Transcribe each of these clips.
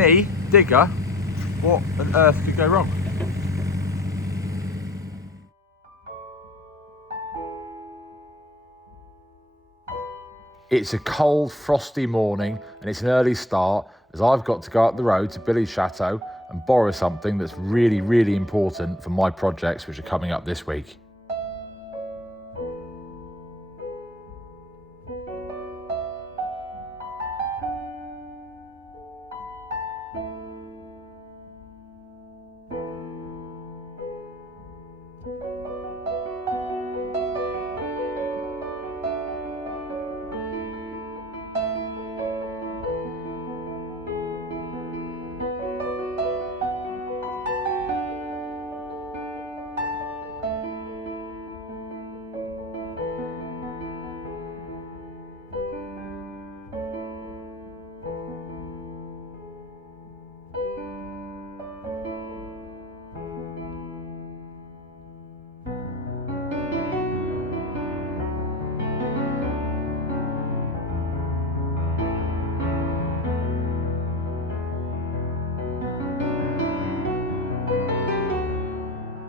Me, digger, what on earth could go wrong? It's a cold, frosty morning and it's an early start as I've got to go up the road to Billy's Chateau and borrow something that's really, really important for my projects which are coming up this week.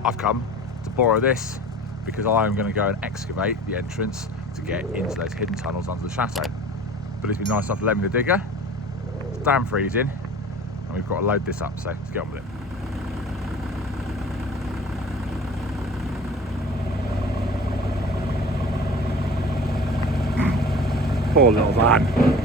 I've come to borrow this because I am going to go and excavate the entrance to get into those hidden tunnels under the chateau. But it's been nice enough to lend me the digger. It's damn freezing and we've got to load this up, so let's get on with it. Poor little van.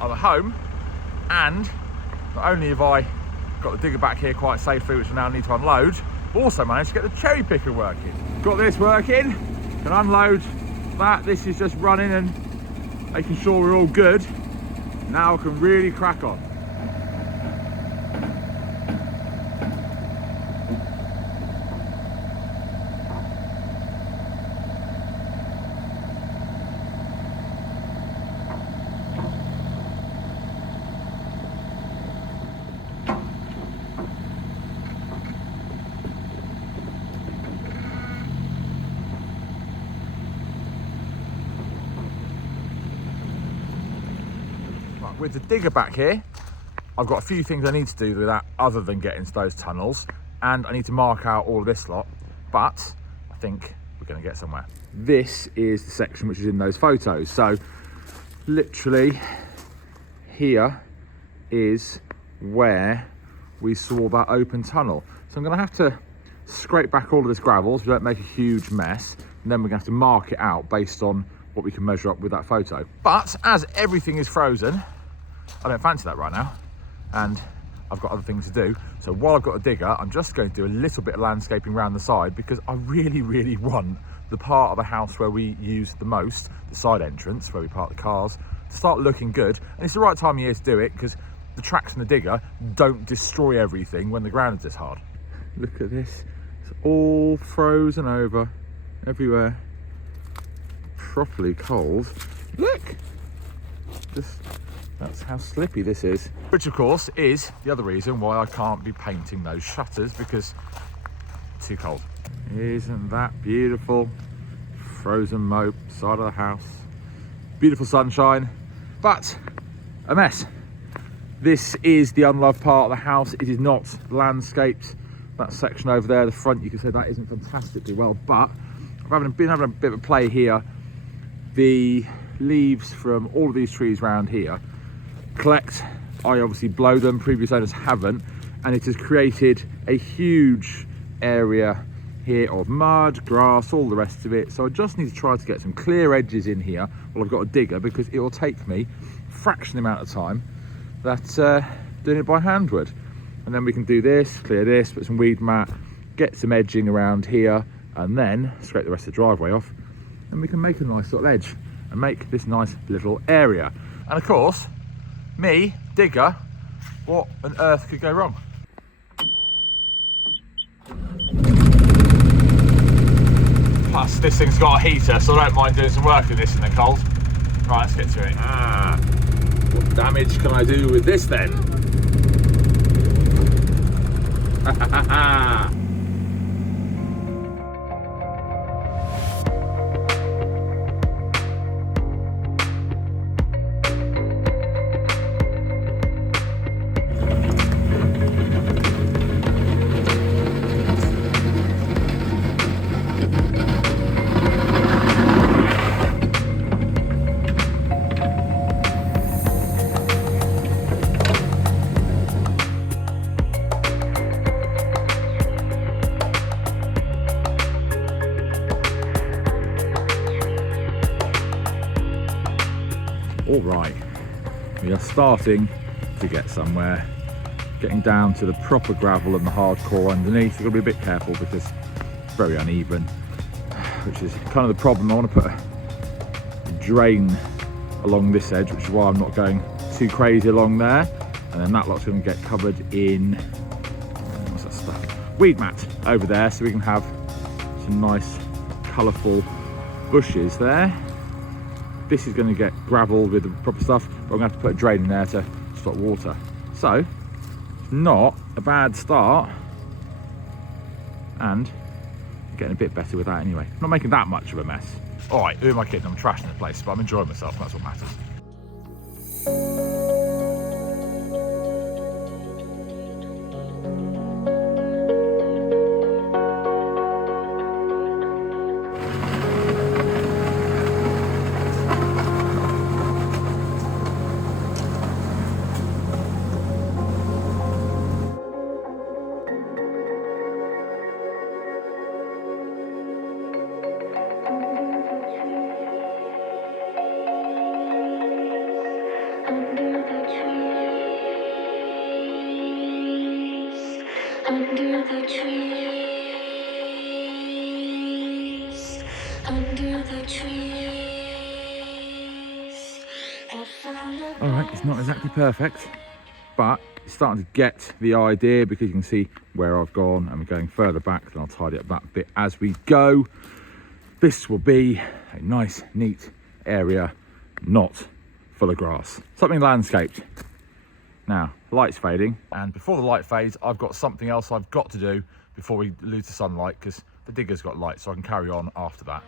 I'm at home, and not only have I got the digger back here quite safely, which I now need to unload, but also managed to get the cherry picker working. Got this working, can unload that. This is just running and making sure we're all good. Now I can really crack on. With the digger back here, I've got a few things I need to do with that other than get into those tunnels, and I need to mark out all of this lot, but I think we're going to get somewhere. This is the section which is in those photos, so literally here is where we saw that open tunnel. So I'm going to have to scrape back all of this gravel so we don't make a huge mess, and then we're going to have to mark it out based on what we can measure up with that photo. But as everything is frozen, I don't fancy that right now, and I've got other things to do. So while I've got a digger, I'm just going to do a little bit of landscaping around the side because I really, really want the part of the house where we use the most, the side entrance where we park the cars, to start looking good. And it's the right time of year to do it because the tracks in the digger don't destroy everything when the ground is this hard. Look at this, it's all frozen over everywhere. Properly cold. Look, that's how slippy this is. Which of course is the other reason why I can't be painting those shutters, because it's too cold. Isn't that beautiful? Frozen moat, side of the house. Beautiful sunshine, but a mess. This is the unloved part of the house. It is not landscaped. That section over there, the front, you can say that isn't fantastically well, but I've been having a bit of a play here. The leaves from all of these trees around here collect, I obviously blow them, previous owners haven't, and it has created a huge area here of mud, grass, all the rest of it. So I just need to try to get some clear edges in here while I've got a digger, because it will take me a fraction amount of time that doing it by hand would. And then we can do this, clear this, put some weed mat, get some edging around here, and then scrape the rest of the driveway off, and we can make a nice little edge and make this nice little area. And of course, me, digger, what on earth could go wrong? plus this thing's got a heater, so I don't mind doing some work in this in the cold. Right, let's get to it. What damage can I do with this then? All right, we are starting to get somewhere, getting down to the proper gravel and the hardcore underneath. You've got to be a bit careful because it's very uneven, which is kind of the problem. I want to put a drain along this edge, which is why I'm not going too crazy along there, and then that lot's going to get covered in, what's that stuff? Weed mat over there, so we can have some nice colourful bushes there. This is going to get gravelled with the proper stuff, but I'm going to have to put a drain in there to stop water. So, it's not a bad start, and getting a bit better with that anyway. Not making that much of a mess. All right, who am I kidding? I'm trashing the place, but I'm enjoying myself, that's what matters. All right, it's not exactly perfect, but it's starting to get the idea because you can see where I've gone, and we're going further back, then I'll tidy up that bit as we go. This will be a nice, neat area, not full of grass. Something landscaped. Now, light's fading, and before the light fades, I've got something else I've got to do before we lose the sunlight, because the digger's got light, so I can carry on after that.